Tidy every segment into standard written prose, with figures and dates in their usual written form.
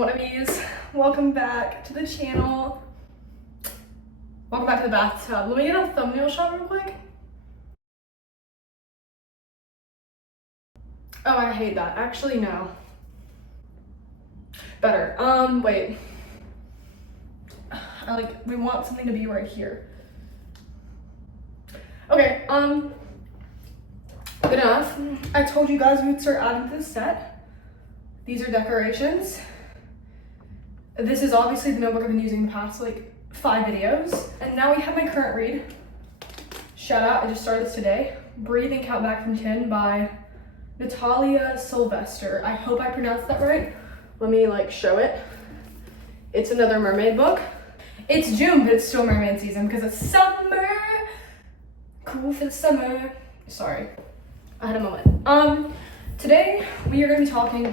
and wannabes, welcome back to the channel. Welcome back to the bathtub. Let me get a thumbnail shot real quick. Oh, I hate that. Actually, no. Better. Wait. We want something to be right here. Okay, good enough. I told you guys we would start adding to the set. These are decorations. This is obviously the notebook I've been using the past 5 videos. And now we have my current read. Shout out, I just started this today. Breathe and Count Back from 10 by Natalia Sylvester. I hope I pronounced that right. Let me show it. It's another mermaid book. It's June, but it's still mermaid season because it's summer. Cool for the summer. Sorry, I had a moment. Today we are gonna be talking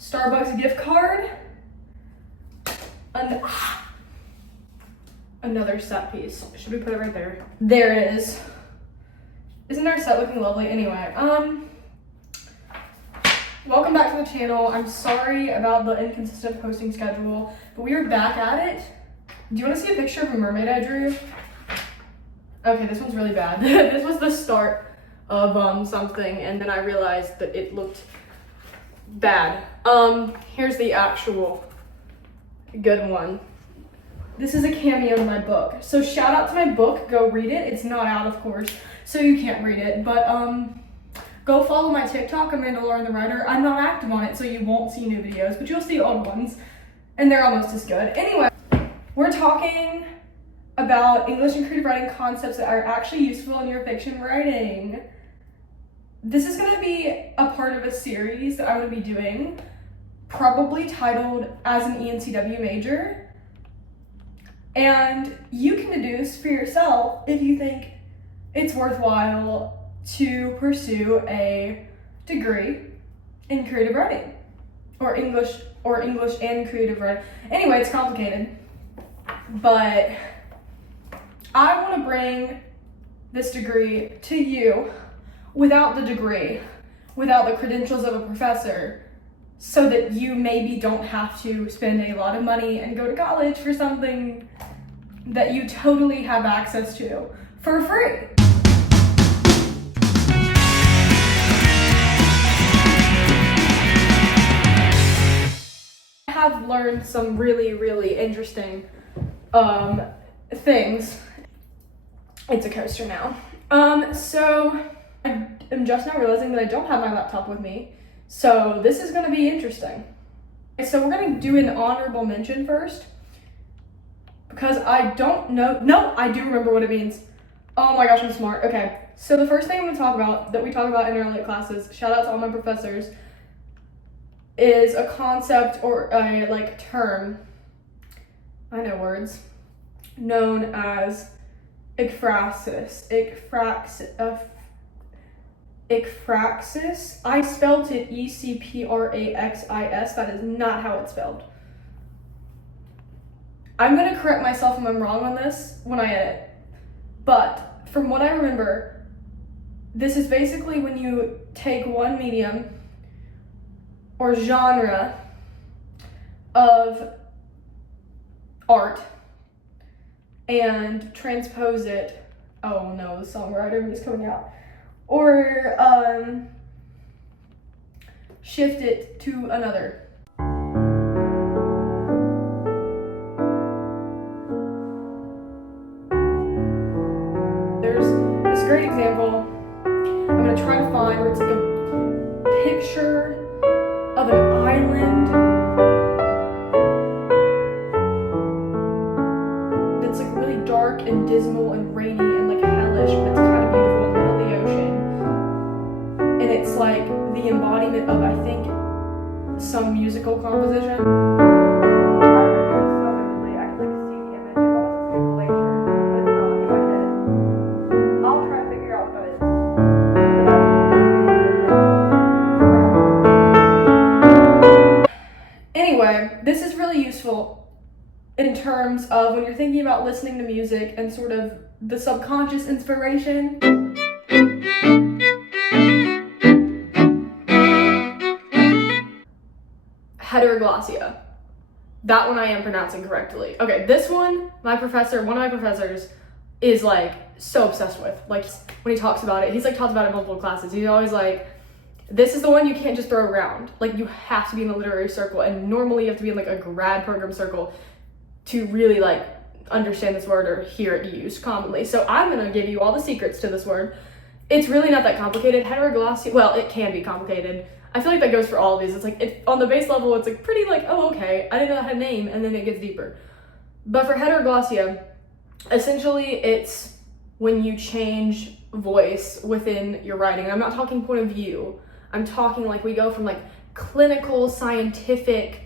Starbucks gift card. Another set piece. Should we put it right there? There it is. Isn't our set looking lovely? Anyway, welcome back to the channel. I'm sorry about the inconsistent posting schedule, but we are back at it. Do you want to see a picture of a mermaid I drew? Okay, this one's really bad. This was the start of something, and then I realized that it looked bad. Here's the actual good one. This is a cameo in my book. So shout out to my book, go read it. It's not out, of course, so you can't read it, but go follow my TikTok, Amanda Lauren the Writer. I'm not active on it, so you won't see new videos, but you'll see old ones, and they're almost as good. Anyway, we're talking about English and creative writing concepts that are actually useful in your fiction writing. This is going to be a part of a series that I'm going to be doing, probably titled As an encw major. And you can deduce for yourself if you think it's worthwhile to pursue a degree in creative writing or English and creative writing. Anyway, it's complicated, but I want to bring this degree to you without the degree, without the credentials of a professor, so that you maybe don't have to spend a lot of money and go to college for something that you totally have access to for free. I have learned some really, really interesting things. It's a coaster now. So I am just now realizing that I don't have my laptop with me. So this is gonna be interesting. So we're gonna do an honorable mention first, because I don't know, no, I do remember what it means. Oh my gosh, I'm smart. Okay, so the first thing I'm gonna talk about, that we talk about in our lit classes, shout out to all my professors, is a concept or a term, I know words, known as ekphrasis. Ekphrasis. I spelled it E-C-P-R-A-X-I-S. That is not how it's spelled. I'm gonna correct myself if I'm wrong on this when I edit. But from what I remember, this is basically when you take one medium or genre of art and transpose it. Oh no, the songwriter is coming out. Or shift it to another. There's this great example I'm gonna try to find where it's a picture of an island that's really dark and dismal and rainy and hellish, but it's kind of beautiful in the middle of the ocean. And it's the embodiment of, I think, some musical composition. I can see the image, it's almost a glacier, but it's not in my head. I'll try to figure out what that is. Anyway, this is really useful in terms of when you're thinking about listening to music and sort of the subconscious inspiration. heteroglossia. That one I am pronouncing correctly. Okay, this one, one of my professors is like so obsessed with. Like when he talks about it, he's like talks about it in multiple classes. He's always like, this is the one you can't just throw around. Like you have to be in the literary circle, and normally you have to be in like a grad program circle to really like understand this word or hear it used commonly. So I'm gonna give you all the secrets to this word. It's really not that complicated. Heteroglossia, well, it can be complicated. I feel like that goes for all of these. It's like, on the base level, it's like pretty like, oh, okay, I didn't know that had a name, and then it gets deeper. But for heteroglossia, essentially it's when you change voice within your writing. And I'm not talking point of view. I'm talking like we go from like clinical, scientific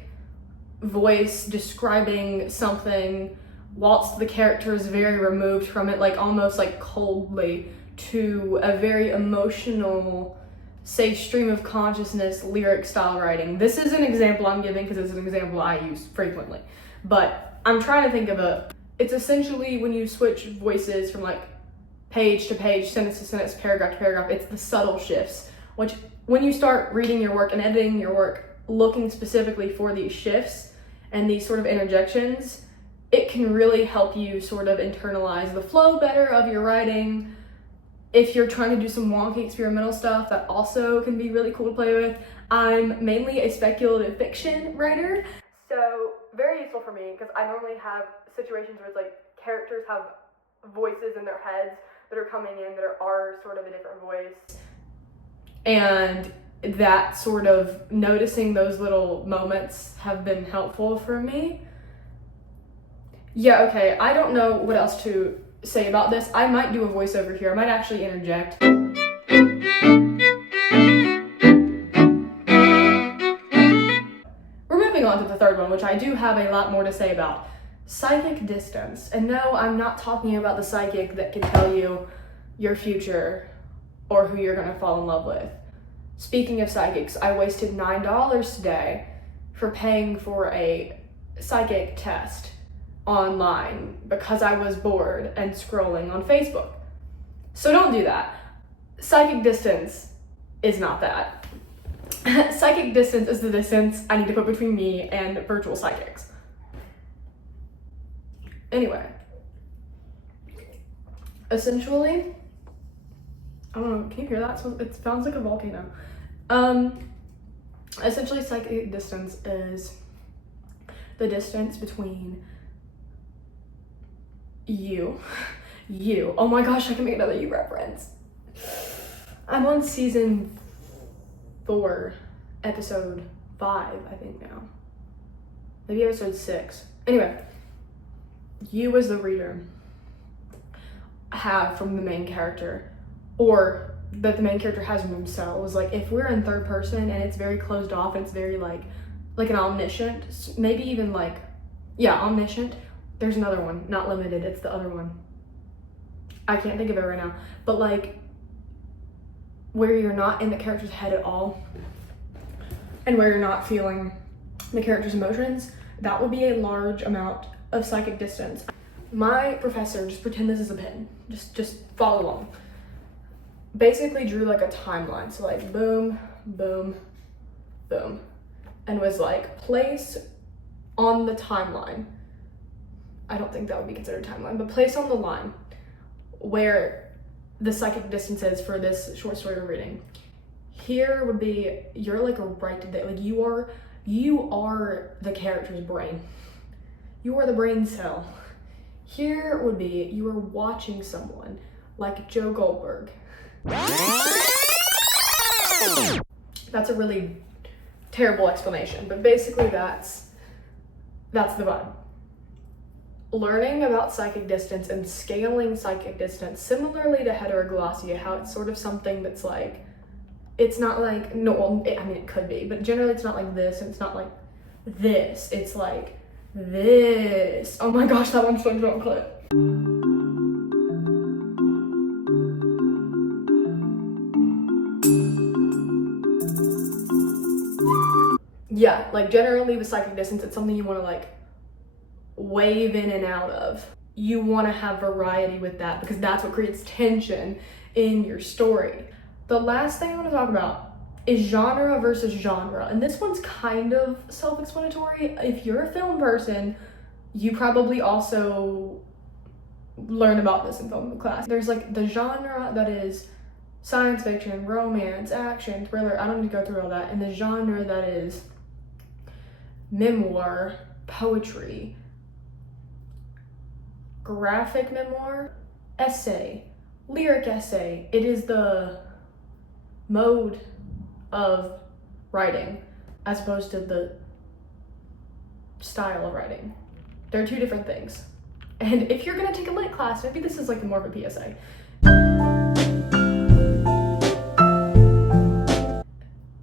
voice describing something whilst the character is very removed from it, like almost like coldly, to a very emotional, say, stream of consciousness, lyric style writing. This is an example I'm giving because it's an example I use frequently. But I'm trying to think of it's essentially when you switch voices from like page to page, sentence to sentence, paragraph to paragraph, it's the subtle shifts, which when you start reading your work and editing your work, looking specifically for these shifts and these sort of interjections, it can really help you sort of internalize the flow better of your writing. If you're trying to do some wonky experimental stuff, that also can be really cool to play with. I'm mainly a speculative fiction writer, so very useful for me because I normally have situations where it's like characters have voices in their heads that are coming in that are sort of a different voice. And that sort of noticing those little moments have been helpful for me. Yeah, okay, I don't know what else to say about this. I might do a voiceover here. I might actually interject. We're moving on to the third one, which I do have a lot more to say about. Psychic distance. And no, I'm not talking about the psychic that can tell you your future or who you're gonna fall in love with. Speaking of psychics, I wasted $9 today for paying for a psychic test online because I was bored and scrolling on Facebook. So don't do that. Psychic distance is not that. Psychic distance is the distance I need to put between me and virtual psychics. Anyway, essentially, I don't know, can you hear that? It sounds like a volcano. Essentially, psychic distance is the distance between you, oh my gosh, I can make another you reference. I'm on season 4, episode 5, I think now. Maybe episode 6. Anyway, you as the reader have from the main character, or that the main character has from themselves. Like if we're in third person and it's very closed off and it's very like an omniscient, maybe even like, yeah, omniscient. There's another one, not limited, it's the other one. I can't think of it right now. But like, where you're not in the character's head at all, and where you're not feeling the character's emotions, that would be a large amount of psychic distance. My professor, just pretend this is a pen, just follow along, basically drew like a timeline. So like boom, boom, boom, and was like, place on the timeline. I don't think that would be considered a timeline, but place on the line where the psychic distance is for this short story we're reading. Here would be, you're like right there, like you are the character's brain. You are the brain cell. Here would be, you are watching someone like Joe Goldberg. That's a really terrible explanation, but basically that's the vibe. Learning about psychic distance and scaling psychic distance, similarly to heteroglossia, how it's sort of something that's like, it's not like, no, well, I mean, it could be, but generally it's not like this, and it's not like this, it's like this. Oh my gosh, that one's so wrong clip. Yeah, like generally with psychic distance, it's something you want to like wave in and out of. You want to have variety with that because that's what creates tension in your story. The last thing I want to talk about is genre versus genre. And this one's kind of self-explanatory. If you're a film person, you probably also learn about this in film class. There's like the genre that is science fiction, romance, action, thriller. I don't need to go through all that. And the genre that is memoir, poetry, graphic memoir, essay, lyric essay. It is the mode of writing as opposed to the style of writing. They're two different things. And if you're gonna take a lit class, maybe this is like more of a PSA.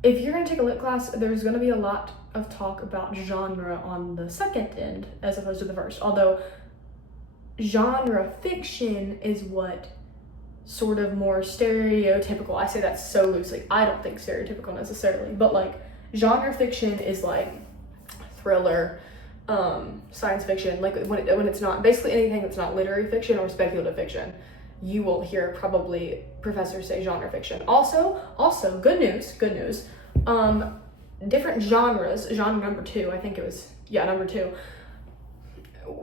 If you're gonna take a lit class, there's gonna be a lot of talk about genre on the second end as opposed to the first. Although genre fiction is what sort of more stereotypical. I say that so loosely. I don't think stereotypical necessarily, but like genre fiction is like thriller, science fiction, like when it's not, basically anything that's not literary fiction or speculative fiction, you will hear probably professors say genre fiction. Also, good news, different genres, genre number 2, I think it was, yeah, number 2,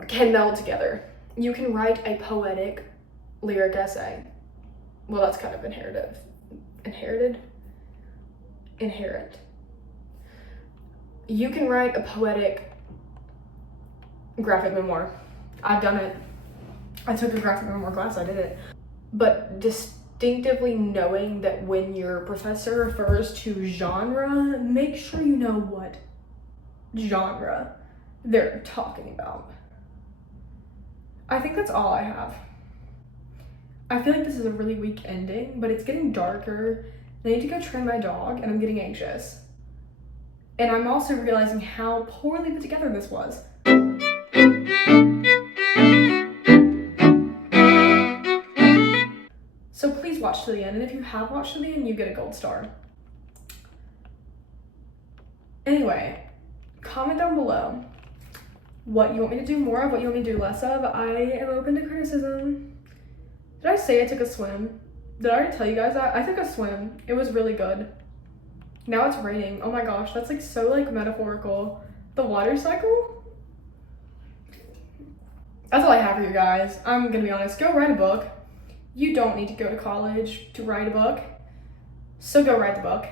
can meld together. You can write a poetic lyric essay. Well, that's kind of inherent. You can write a poetic graphic memoir. I've done it. I took a graphic memoir class, I did it. But distinctively knowing that when your professor refers to genre, make sure you know what genre they're talking about. I think that's all I have. I feel like this is a really weak ending, but it's getting darker. I need to go train my dog, and I'm getting anxious. And I'm also realizing how poorly put together this was. So please watch to the end, and if you have watched to the end, you get a gold star. Anyway, comment down below what you want me to do more of, what you want me to do less of. I am open to criticism. Did I say I took a swim? Did I already tell you guys that? I took a swim. It was really good. Now it's raining. Oh my gosh, that's like so like metaphorical. The water cycle? That's all I have for you guys. I'm gonna be honest. Go write a book. You don't need to go to college to write a book. So go write the book.